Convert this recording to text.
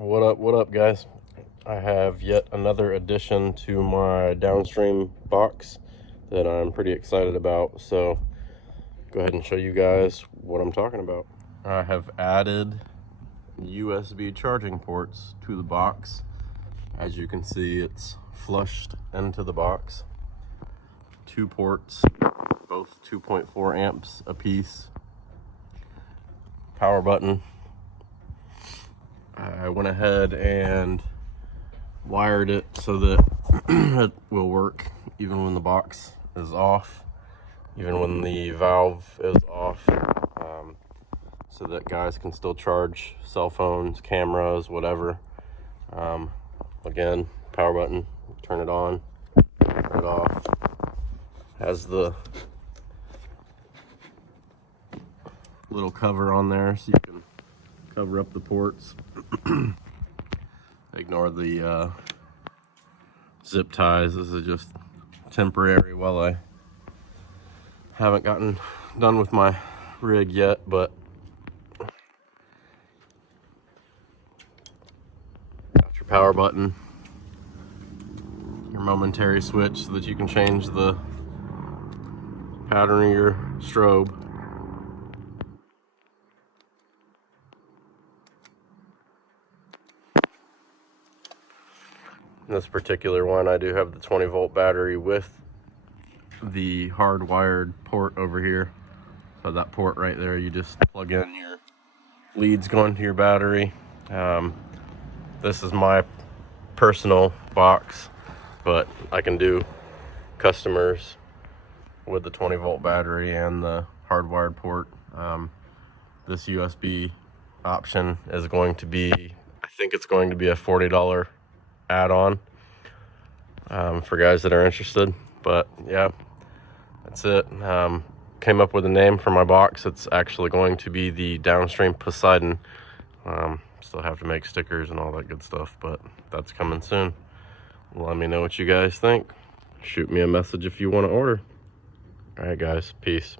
What up, guys? I have yet another addition to my downstream box that I'm pretty excited about. So go ahead and show you guys what I'm talking about. I have added USB charging ports to the box. As you can see, it's flushed into the box. 2 ports, both 2.4 amps a piece. Power button. I went ahead and wired it so that it will work even when the box is off, even when the valve is off, so that guys can still charge cell phones, cameras, whatever. Again, power button, turn it on, turn it off. Has the little cover on there so you can cover up the ports. Ignore the zip ties. This is just temporary while I haven't gotten done with my rig yet, but got your power button, your momentary switch so that you can change the pattern of your strobe. In this particular one, I do have the 20-volt battery with the hardwired port over here. So that port right there, you just plug in your leads going to your battery. This is my personal box, but I can do customers with the 20-volt battery and the hardwired port. This USB option is going to be, I think it's going to be a $40 add-on for guys that are interested. But yeah, that's it. Came up with a name for my box. It's actually going to be the Downstream Poseidon. Still have to make stickers and all that good stuff, but that's coming soon. Let me know what you guys think. Shoot me a message if you want to order. All right, guys, peace.